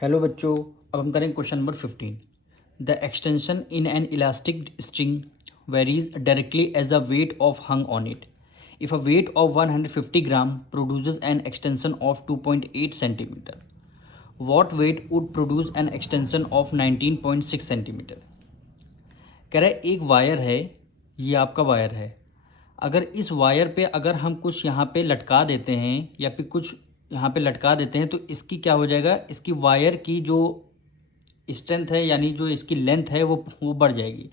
Hello बच्चों, अब हम करेंगे question number 15। The extension in an elastic string varies directly as the weight of hung on it. If a weight of 150 gram produces an extension of 2.8 centimetre, what weight would produce an extension of 19.6 centimetre. कह रहे एक wire है, ये आपका wire है। अगर इस wire पे अगर हम कुछ यहाँ पे लटका देते हैं या फिर कुछ यहाँ पे लटका देते हैं तो इसकी क्या हो जाएगा, इसकी वायर की जो स्ट्रेंथ है यानी जो इसकी लेंथ है वो बढ़ जाएगी।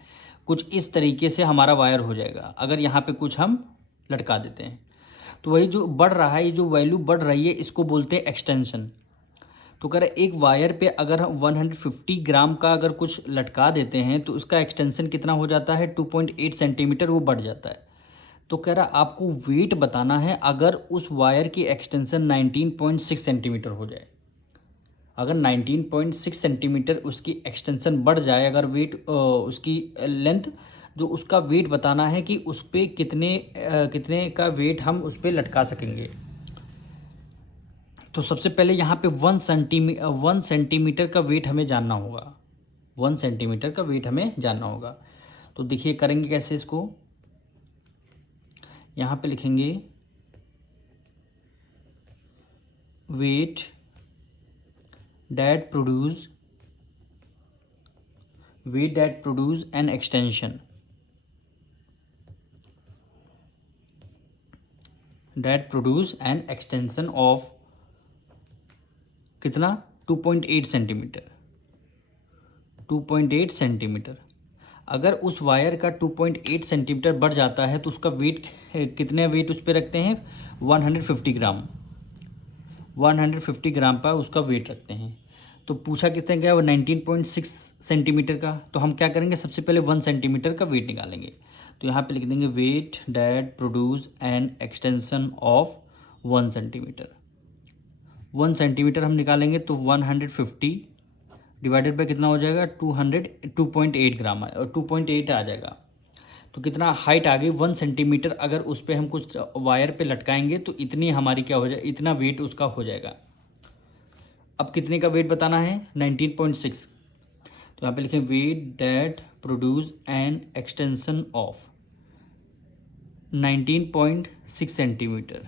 कुछ इस तरीके से हमारा वायर हो जाएगा अगर यहाँ पे कुछ हम लटका देते हैं। तो वही जो बढ़ रहा है, ये जो वैल्यू बढ़ रही है इसको बोलते हैं एक्सटेंशन। तो कह रहे एक वायर पे अगर हम 150 ग्राम का अगर कुछ लटका देते हैं तो उसका एक्सटेंशन कितना हो जाता है, 2.8 सेंटीमीटर वो बढ़ जाता है। तो कह रहा आपको वेट बताना है अगर उस वायर की एक्सटेंशन 19.6 सेंटीमीटर हो जाए। अगर 19.6 सेंटीमीटर उसकी एक्सटेंशन बढ़ जाए, अगर वेट उसकी लेंथ जो उसका वेट बताना है कि उस पर कितने का वेट हम उस पर लटका सकेंगे। तो सबसे पहले यहाँ पे 1 सेंटीमीटर का वेट हमें जानना होगा। 1 सेंटीमीटर का वेट हमें जानना होगा। तो देखिए करेंगे कैसे इसको। यहाँ पे लिखेंगे wait that produce an extension of कितना, 2.8 सेंटीमीटर। 2.8 सेंटीमीटर। अगर उस वायर का 2.8 सेंटीमीटर बढ़ जाता है तो उसका वेट कितने वेट उस पर रखते हैं, 150 ग्राम। 150 ग्राम पर उसका वेट रखते हैं। तो पूछा कितने क्या, वो 19.6 सेंटीमीटर का। तो हम क्या करेंगे, सबसे पहले 1 सेंटीमीटर का वेट निकालेंगे। तो यहाँ पे लिख देंगे weight that produce an extension of 1 centimetre. 1 centimetre हम निकालेंगे तो 150 डिवाइडेड बाई कितना हो जाएगा, 2.8 ग्राम, 2.8 आ जाएगा। तो कितना हाइट आ गई, 1 सेंटीमीटर। अगर उस पर हम कुछ वायर पे लटकाएंगे तो इतनी हमारी क्या हो जाए, इतना वेट उसका हो जाएगा। अब कितने का वेट बताना है, 19.6। तो यहाँ पे लिखें weight that produce an extension of 19.6 centimetre.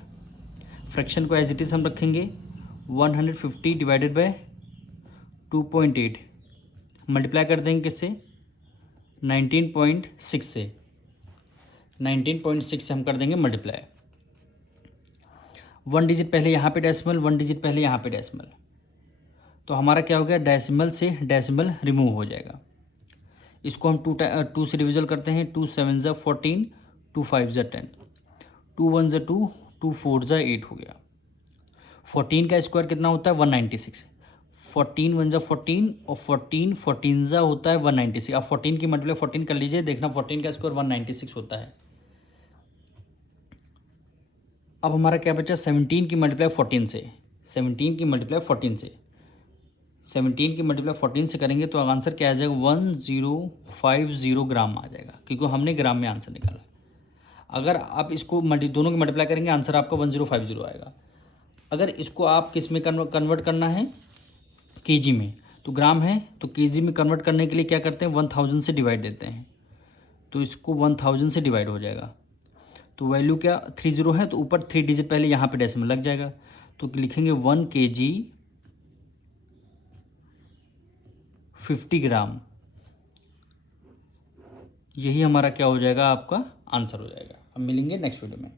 Fraction को एज इट इज हम रखेंगे 150 डिवाइडेड बाय 2.8, मल्टीप्लाई कर देंगे किससे, 19.6 से। 19.6 से हम कर देंगे मल्टीप्लाई। 1 डिजिट पहले यहाँ पे डेसिमल, 1 डिजिट पहले यहाँ पे डेसिमल। तो हमारा क्या हो गया, डेसिमल से डेसिमल रिमूव हो जाएगा। इसको हम 2 से डिविजल करते हैं। 2 7 ज़ा 14, 2 5 ज़ा 10, 2 1 ज़ा 2, 2 4 ज़ा 8 हो गया। 14 का स्क्वायर कितना होता है, 196। 14 1 ज़ा 14 और 14 ज़ा होता है 196। आप 14 की मल्टीप्लाई 14 कर लीजिए, देखना 14 का स्क्वायर 196 होता है। अब हमारा क्या बचा, 17 की मल्टीप्लाई 14 से। 17 की मल्टीप्लाई 14 से, 17 की मल्टीप्लाई 14 से करेंगे तो आंसर क्या आ जाएगा, 1050 ग्राम आ जाएगा, क्योंकि हमने ग्राम में आंसर निकाला। अगर आप इसको दोनों की मल्टीप्लाई करेंगे आंसर आपका 1050 आएगा। अगर इसको आप किस में कन्वर्ट करना है, केजी में, तो ग्राम है तो केजी में कन्वर्ट करने के लिए क्या करते हैं, 1000 से डिवाइड देते हैं। तो इसको 1000 से डिवाइड हो जाएगा। तो वैल्यू क्या 30 है, तो ऊपर 3 डिजिट पहले यहाँ पे डेसिमल लग जाएगा। तो लिखेंगे 1 kg 50 ग्राम। यही हमारा क्या हो जाएगा, आपका आंसर हो जाएगा। अब मिलेंगे नेक्स्ट वीडियो में।